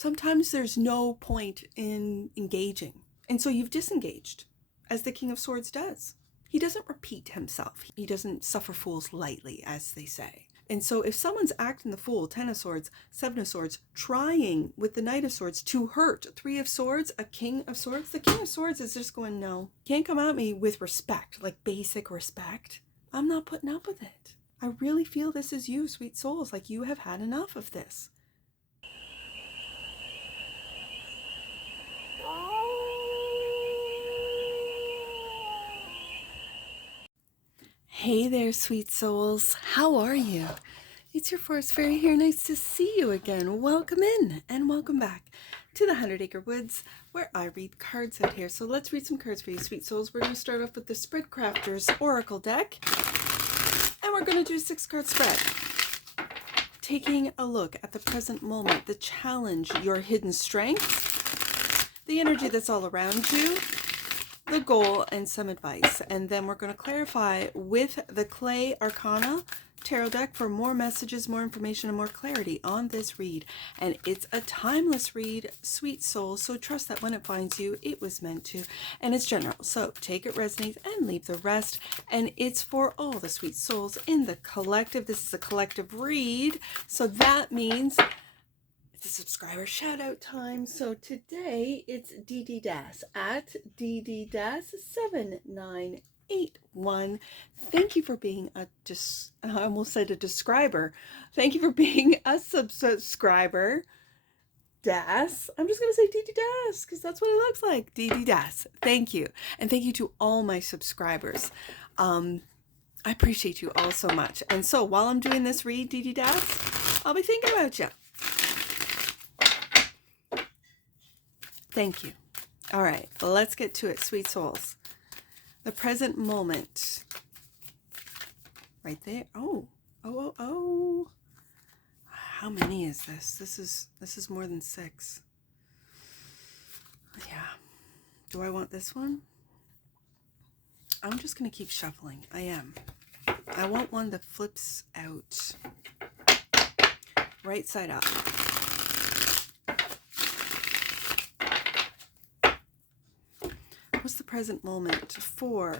Sometimes there's no point in engaging. And so you've disengaged, as the King of Swords does. He doesn't repeat himself. He doesn't suffer fools lightly, as they say. And so if someone's acting the fool, 10 of Swords, 7 of Swords, trying with the Knight of Swords to hurt 3 of Swords, a King of Swords, the King of Swords is just going, no, can't come at me with respect, like basic respect. I'm not putting up with it. I really feel this is you, sweet souls, like you have had enough of this. Hey there, sweet souls. How are you? It's your forest fairy here. Nice to see you again. Welcome in and welcome back to the 100 Acre Woods, where I read cards out here. So let's read some cards for you, sweet souls. We're going to start off with the Spread Crafters Oracle deck, and we're going to do a 6-card spread. Taking a look at the present moment, the challenge, your hidden strengths, the energy that's all around you, the goal, and some advice. And then we're going to clarify with the Clay Arcana Tarot deck for more messages, more information, and more clarity on this read. And it's a timeless read, sweet soul, so trust that when it finds you, it was meant to. And it's general, so take it resonates and leave the rest. And it's for all the sweet souls in the collective. This is a collective read, so that means the subscriber shout out time. So today it's DD Das at DD Das 7981. Thank you for being I almost said a describer. Thank you for being a subscriber. Das. I'm just going to say DD Das because that's what it looks like. DD Das. Thank you. And thank you to all my subscribers. I appreciate you all so much. And so while I'm doing this read, DD Das, I'll be thinking about you. Thank you. All right, well, let's get to it, sweet souls. The present moment. Right there. Oh. How many is this? This is more than 6. Yeah. Do I want this one? I'm just going to keep shuffling. I am. I want one that flips out. Right side up. What's the present moment for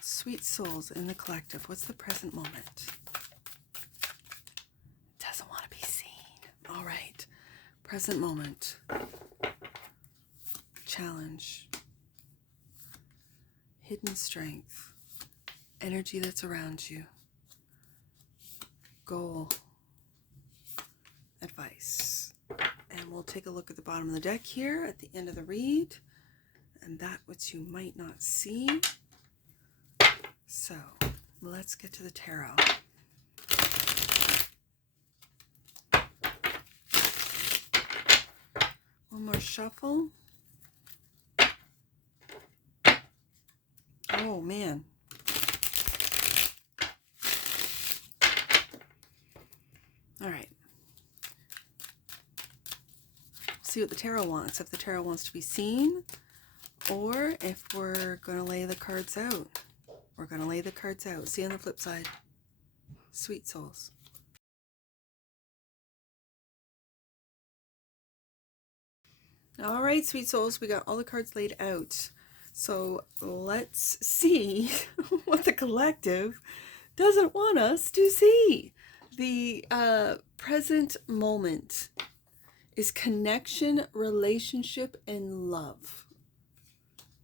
sweet souls in the collective? What's the present moment? Doesn't want to be seen. All right. Present moment. Challenge. Hidden strength. Energy that's around you. Goal. Advice. And we'll take a look at the bottom of the deck here at the end of the read. And that which you might not see. So, let's get to the tarot. One more shuffle. Oh, man. All right. See what the tarot wants, if the tarot wants to be seen, or if we're going to lay the cards out. We're going to lay the cards out. See you on the flip side, sweet souls. All right, sweet souls, we got all the cards laid out. So let's see what the collective doesn't want us to see. The present moment is connection, relationship, and love.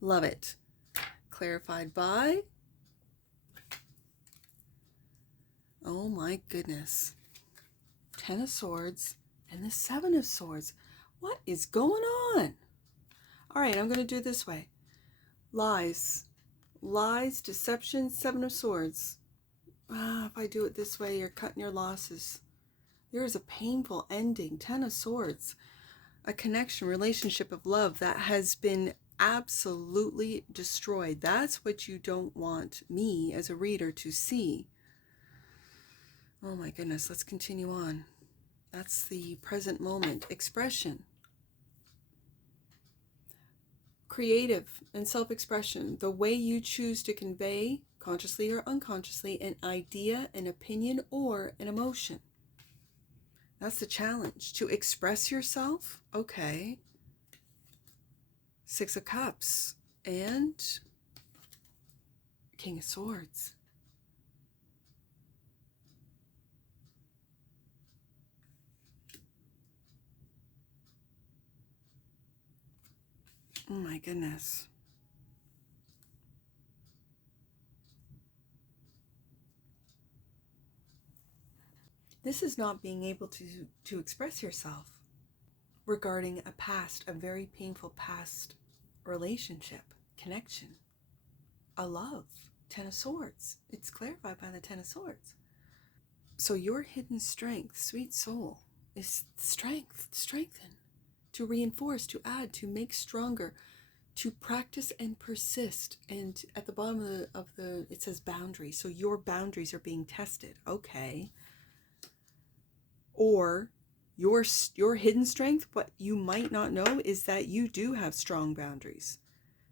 Love it. Clarified by, oh my goodness, 10 of Swords and the 7 of Swords. What is going on? All right, I'm going to do it this way. Lies, deception, 7 of Swords. If I do it this way, you're cutting your losses. There is a painful ending, 10 of Swords. A connection, relationship of love that has been absolutely destroyed. That's what you don't want me as a reader to see. Oh my goodness, let's continue on. That's the present moment. Expression. Creative and self-expression. The way you choose to convey, consciously or unconsciously, an idea, an opinion, or an emotion. That's the challenge. To express yourself, okay. Six of Cups and King of Swords. Oh my goodness. This is not being able to express yourself regarding a past, a very painful past relationship, connection, a love. Ten of Swords. It's clarified by the Ten of Swords. So your hidden strength, sweet soul, is strengthen, to reinforce, to add, to make stronger, to practice and persist. And at the bottom of the it says boundaries. So your boundaries are being tested. Okay. Or your hidden strength, what you might not know is that you do have strong boundaries.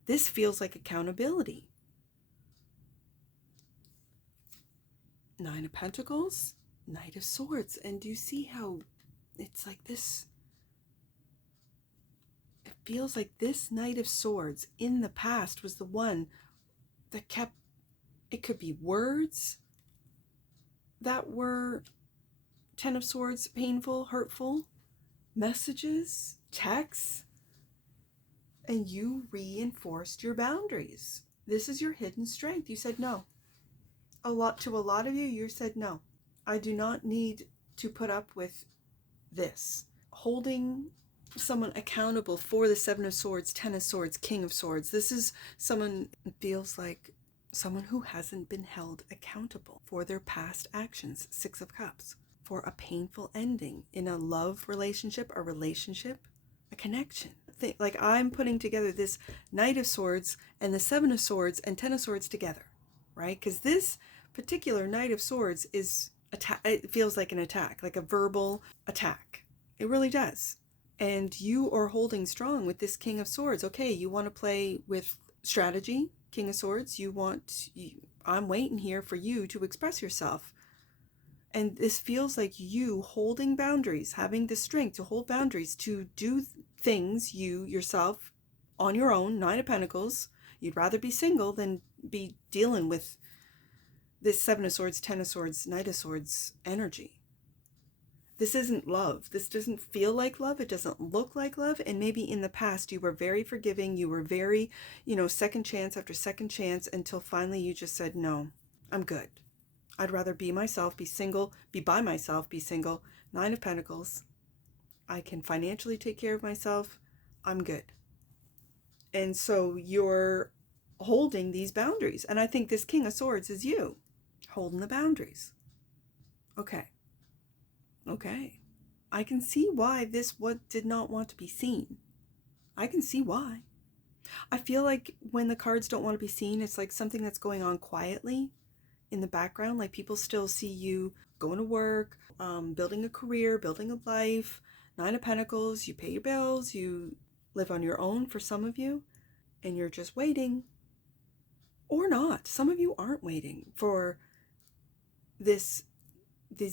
This feels like accountability. Nine of Pentacles, Knight of Swords. And do you see how it's like this? It feels like this Knight of Swords in the past was the one that kept, it could be words that were Ten of Swords, painful, hurtful, messages, texts, and you reinforced your boundaries. This is your hidden strength. You said no. To a lot of you, you said no. I do not need to put up with this. Holding someone accountable for the Seven of Swords, Ten of Swords, King of Swords. This is someone, feels like someone who hasn't been held accountable for their past actions. Six of Cups. For a painful ending in a love relationship, a connection. Like I'm putting together this Knight of Swords and the Seven of Swords and Ten of Swords together, right? Because this particular Knight of Swords is it feels like an attack, like a verbal attack. It really does. And you are holding strong with this King of Swords. Okay, you want to play with strategy, King of Swords. I'm waiting here for you to express yourself. And this feels like you holding boundaries, having the strength to hold boundaries, to do things you yourself on your own. Nine of Pentacles. You'd rather be single than be dealing with this Seven of Swords, Ten of Swords, Knight of Swords energy. This isn't love. This doesn't feel like love. It doesn't look like love. And maybe in the past you were very forgiving. You were very, second chance after second chance, until finally you just said, no, I'm good. I'd rather be myself, be single, be by myself, be single. Nine of Pentacles. I can financially take care of myself. I'm good. And so you're holding these boundaries. And I think this King of Swords is you holding the boundaries. Okay. I can see why this did not want to be seen. I can see why. I feel like when the cards don't want to be seen, it's like something that's going on quietly in the background. Like people still see you going to work, building a career, building a life. Nine of Pentacles, you pay your bills, you live on your own for some of you, and you're just waiting. Or not. Some of you aren't waiting for these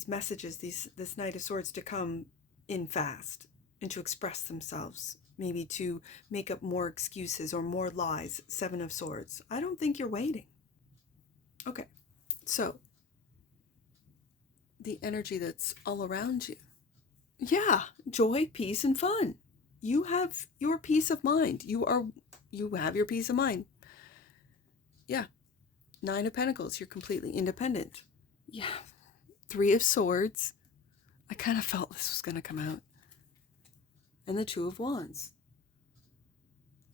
messages, this Knight of Swords to come in fast and to express themselves, maybe to make up more excuses or more lies. Seven of Swords. I don't think you're waiting. Okay, so the energy that's all around you. Yeah, joy, peace, and fun. You have your peace of mind. You have your peace of mind. Yeah. Nine of Pentacles, you're completely independent. Yeah. Three of Swords. I kind of felt this was going to come out. And the Two of Wands.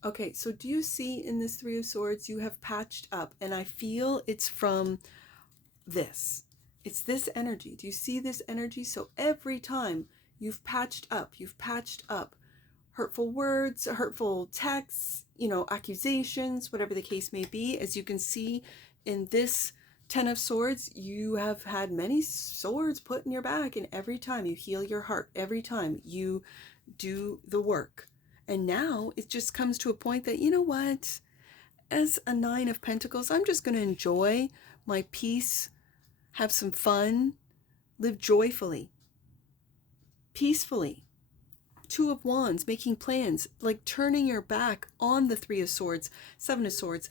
Okay, so do you see in this Three of Swords, you have patched up, and I feel it's from this. It's this energy. Do you see this energy? So every time you've patched up hurtful words, hurtful texts, accusations, whatever the case may be. As you can see in this Ten of Swords, you have had many swords put in your back, and every time you heal your heart, every time you do the work. And now it just comes to a point that, you know what, as a Nine of Pentacles, I'm just going to enjoy my peace, have some fun, live joyfully. peacefully. Two of Wands, making plans, like turning your back on the Three of Swords, Seven of Swords,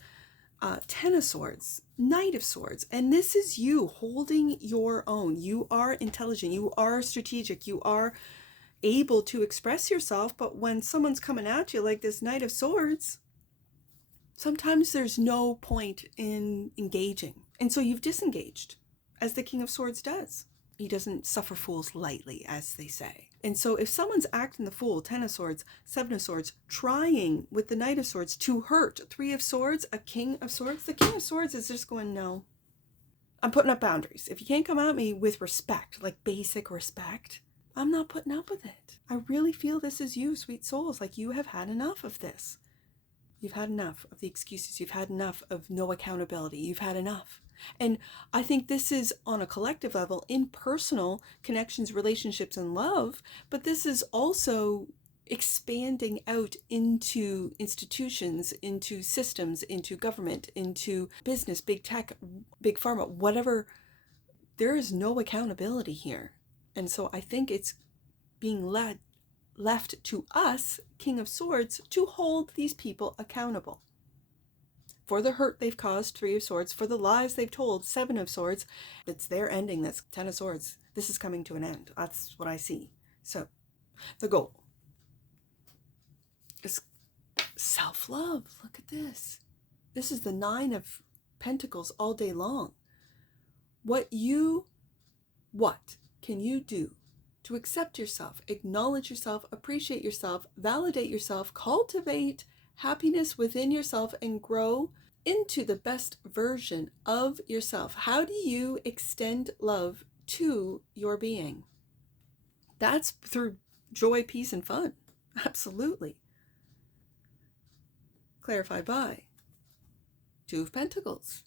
Ten of Swords, Knight of Swords. And this is you holding your own. You are intelligent. You are strategic. You are able to express yourself. But when someone's coming at you like this Knight of Swords, sometimes there's no point in engaging. And so you've disengaged, as the King of Swords does. He doesn't suffer fools lightly, as they say. And so if someone's acting the fool, Ten of Swords, Seven of Swords, trying with the Knight of Swords to hurt Three of Swords, a King of Swords, the King of Swords is just going, no. I'm putting up boundaries. If you can't come at me with respect, like basic respect, I'm not putting up with it. I really feel this is you, sweet souls. Like, you have had enough of this. You've had enough of the excuses. You've had enough of no accountability. You've had enough. And I think this is on a collective level in personal connections, relationships, and love, but this is also expanding out into institutions, into systems, into government, into business, big tech, big pharma, whatever. There is no accountability here. And so I think it's being left to us, King of Swords, to hold these people accountable for the hurt they've caused, Three of Swords, for the lies they've told, Seven of Swords. It's their ending. That's Ten of Swords. This is coming to an end. That's what I see. So the goal is self-love. Look at this. This is the Nine of Pentacles all day long. What can you do to accept yourself, acknowledge yourself, appreciate yourself, validate yourself, cultivate happiness within yourself, and grow into the best version of yourself? How do you extend love to your being? That's through joy, peace, and fun. Absolutely. Clarified by Two of Pentacles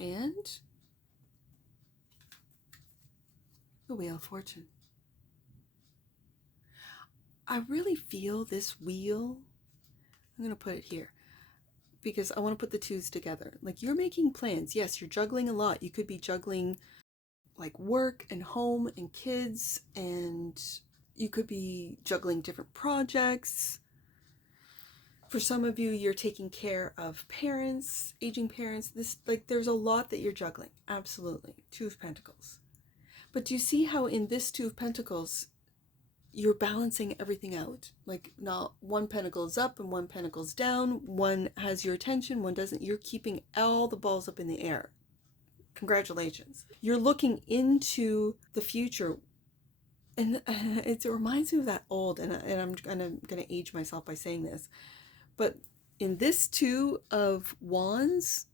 and the Wheel of Fortune. I really feel this wheel. I'm going to put it here because I want to put the twos together. Like, you're making plans. Yes, you're juggling a lot. You could be juggling like work and home and kids, and you could be juggling different projects. For some of you, you're taking care of parents, aging parents. There's a lot that you're juggling. Absolutely. Two of Pentacles. But do you see how in this Two of Pentacles, you're balancing everything out? Like, not one pentacle is up and one pentacle's down. One has your attention, one doesn't. You're keeping all the balls up in the air. Congratulations. You're looking into the future. And it reminds me of that old, and I'm gonna age myself by saying this, but in this Two of Wands,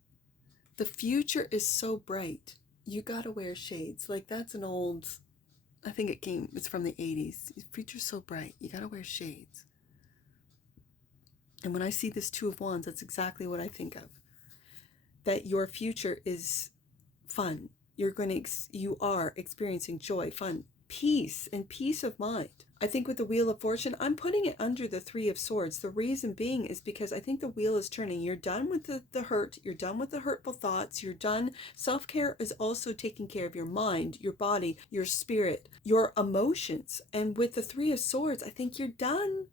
the future is so bright. You gotta wear shades. Like, that's an old, I think it's from the 80s. The future's so bright. You gotta wear shades. And when I see this Two of Wands, that's exactly what I think of. That your future is fun. You are experiencing joy, fun, peace, and peace of mind. I think with the Wheel of Fortune, I'm putting it under the Three of Swords. The reason being is because I think the wheel is turning. You're done with the hurt. You're done with the hurtful thoughts. You're done. Self-care is also taking care of your mind, your body, your spirit, your emotions. And with the Three of Swords, I think you're done.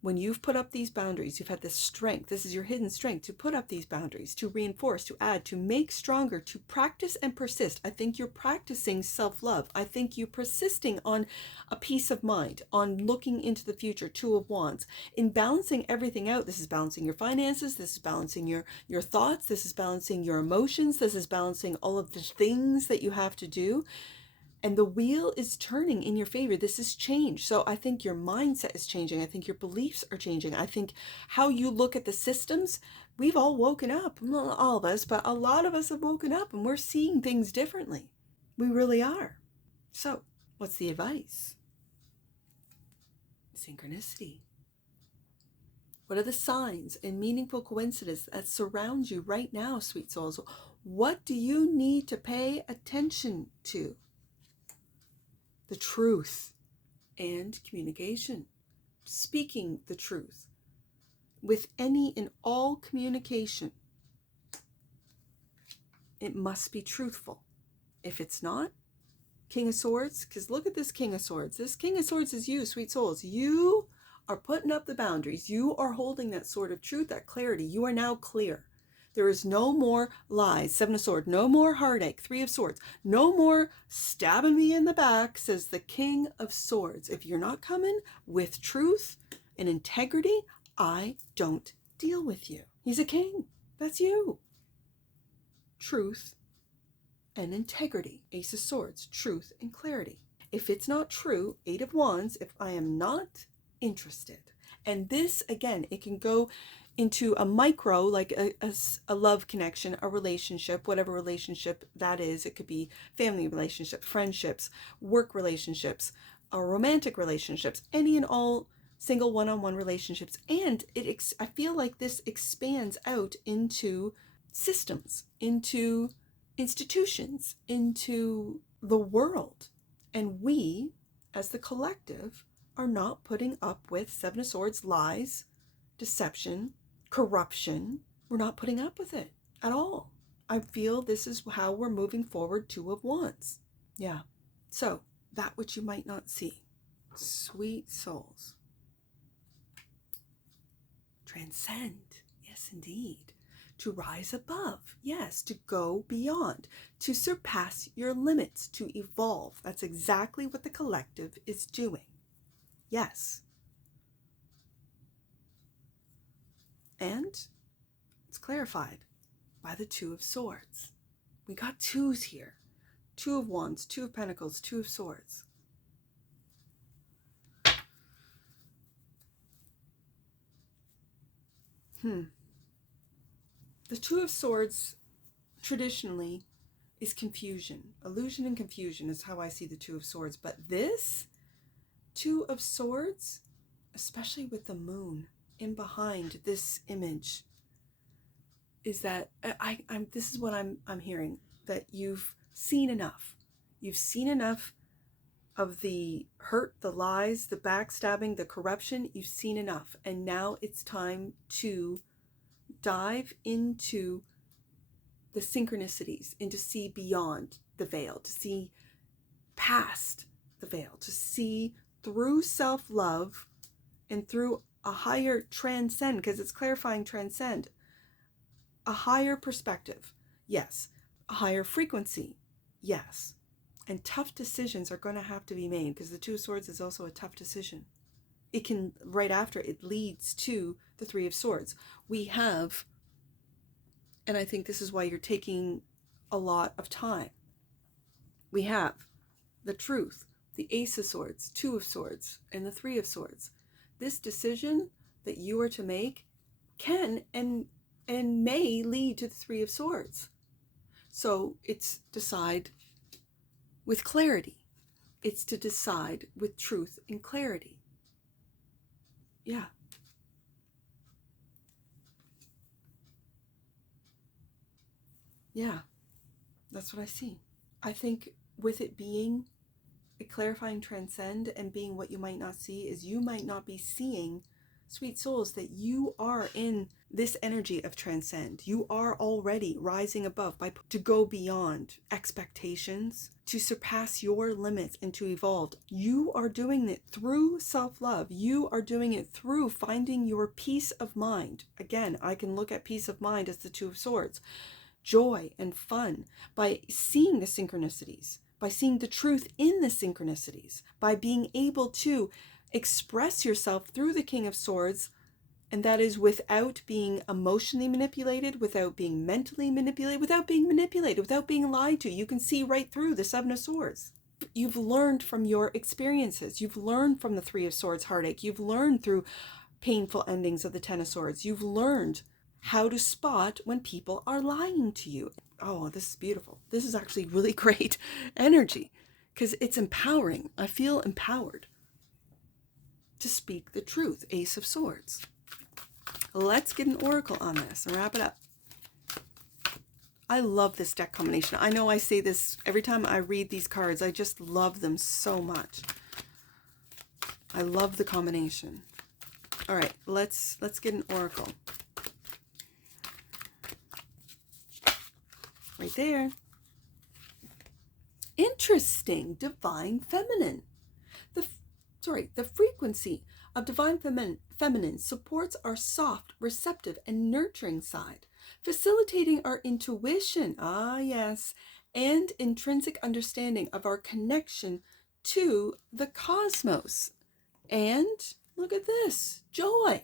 When you've put up these boundaries, you've had this strength. This is your hidden strength to put up these boundaries, to reinforce, to add, to make stronger, to practice and persist. I think you're practicing self-love. I think you're persisting on a peace of mind, on looking into the future, Two of Wands, in balancing everything out. This is balancing your finances. This is balancing your thoughts. This is balancing your emotions. This is balancing all of the things that you have to do. And the wheel is turning in your favor. This is change. So I think your mindset is changing. I think your beliefs are changing. I think how you look at the systems, we've all woken up. Not all of us, but a lot of us have woken up and we're seeing things differently. We really are. So what's the advice? Synchronicity. What are the signs and meaningful coincidences that surround you right now, sweet souls? What do you need to pay attention to? The truth and communication. Speaking the truth. With any and all communication, it must be truthful. If it's not, King of Swords, because look at this King of Swords. This King of Swords is you, sweet souls. You are putting up the boundaries. You are holding that sword of truth, that clarity. You are now clear. There is no more lies. Seven of Swords. No more heartache. Three of Swords. No more stabbing me in the back, says the King of Swords. If you're not coming with truth and integrity, I don't deal with you. He's a king. That's you. Truth and integrity. Ace of Swords. Truth and clarity. If it's not true, Eight of Wands, if I am not interested. And this, again, it can go into a micro, like a love connection, a relationship, whatever relationship that is. It could be family relationships, friendships, work relationships, or romantic relationships, any and all single one-on-one relationships. And I feel like this expands out into systems, into institutions, into the world. And we, as the collective, are not putting up with Seven of Swords, lies, deception, corruption. We're not putting up with it at all. I feel this is how we're moving forward. Two of Wands. Yeah. So, that which you might not see. Sweet souls. Transcend. Yes, indeed. To rise above. Yes, to go beyond. To surpass your limits. To evolve. That's exactly what the collective is doing. Yes. And it's clarified by the Two of Swords. We got twos here. Two of Wands, Two of Pentacles, Two of Swords. The Two of Swords traditionally is confusion. Illusion and confusion is how I see the Two of Swords. But this Two of Swords, especially with the moon in behind this image, is that this is what I'm hearing, that you've seen enough. You've seen enough of the hurt, the lies, the backstabbing, the corruption. You've seen enough. And now it's time to dive into the synchronicities and to see beyond the veil, to see past the veil, to see through self-love and through a higher transcend, because it's clarifying transcend, a higher perspective, yes, a higher frequency, yes, and tough decisions are going to have to be made, because the Two of Swords is also a tough decision. It can, right after, it leads to the Three of Swords. We have, and I think this is why you're taking a lot of time, we have the Truth, the Ace of Swords, Two of Swords, and the Three of Swords. This decision that you are to make can and may lead to the Three of Swords. So it's decide with clarity. It's to decide with truth and clarity. Yeah. Yeah. That's what I see. I think with it being a clarifying transcend and being what you might not see, is you might not be seeing, sweet souls, that you are in this energy of transcend. You are already rising above to go beyond expectations, to surpass your limits and to evolve. You are doing it through self-love. You are doing it through finding your peace of mind. Again, I can look at peace of mind as the Two of Swords. Joy and fun by seeing the synchronicities, by seeing the truth in the synchronicities, by being able to express yourself through the King of Swords, and that is without being emotionally manipulated, without being mentally manipulated, without being lied to. You can see right through the Seven of Swords. You've learned from your experiences. You've learned from the Three of Swords heartache. You've learned through painful endings of the Ten of Swords. You've learned how to spot when people are lying to you. Oh, this is beautiful. This is actually really great energy because it's empowering. I feel empowered to speak the truth. Ace of Swords. Let's get an oracle on this and wrap it up. I love this deck combination. I know I say this every time I read these cards. I just love them so much. I love the combination. All right, let's get an oracle. Right there. Interesting. Divine feminine. The frequency of divine feminine supports our soft, receptive, and nurturing side, facilitating our intuition, yes, and intrinsic understanding of our connection to the cosmos. And look at this, joy.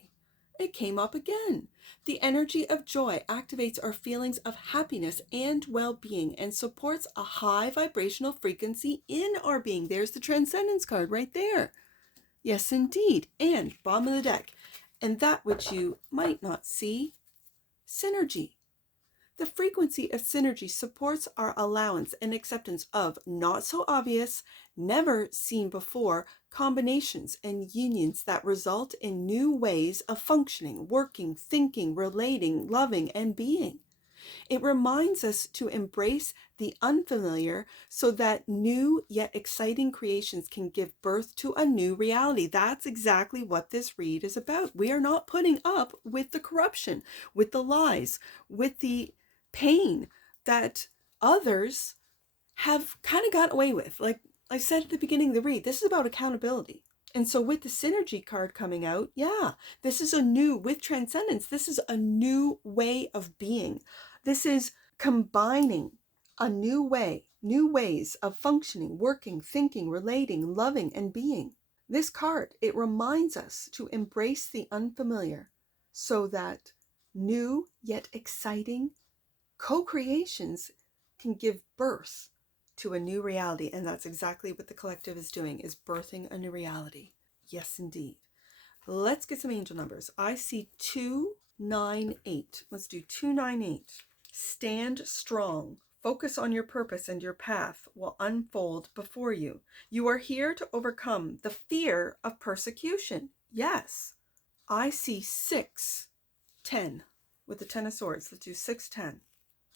It came up again. The energy of joy activates our feelings of happiness and well-being and supports a high vibrational frequency in our being. There's the Transcendence card right there. Yes, indeed. And bottom of the deck. And that which you might not see, synergy. The frequency of synergy supports our allowance and acceptance of not so obvious, never seen before combinations and unions that result in new ways of functioning, working, thinking, relating, loving, and being. It reminds us to embrace the unfamiliar so that new yet exciting creations can give birth to a new reality. That's exactly what this read is about. We are not putting up with the corruption, with the lies, with the pain that others have kind of got away with. Like I said at the beginning of the read, this is about accountability. And so with the synergy card coming out, this is with transcendence, this is a new way of being. This is combining a new ways of functioning, working, thinking, relating, loving, and being. This card, it reminds us to embrace the unfamiliar so that new yet exciting co-creations can give birth to a new reality. And that's exactly what the collective is doing, is birthing a new reality. Yes, indeed. Let's get some angel numbers. I see 298. Let's do 298. Stand strong. Focus on your purpose and your path will unfold before you. You are here to overcome the fear of persecution. Yes. I see 610 with the 10 of swords. Let's do 610.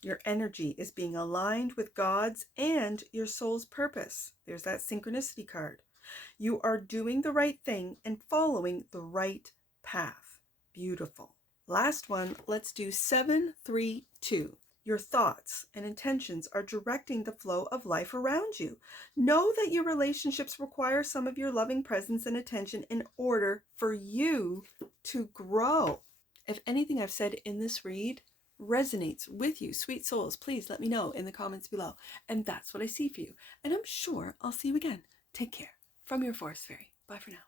Your energy is being aligned with God's and your soul's purpose. There's that synchronicity card. You are doing the right thing and following the right path. Beautiful. Last one, let's do 732. Your thoughts and intentions are directing the flow of life around you. Know that your relationships require some of your loving presence and attention in order for you to grow. If anything I've said in this read resonates with you, sweet souls, please let me know in the comments below. And that's what I see for you. And I'm sure I'll see you again. Take care. From your Forest Fairy. Bye for now.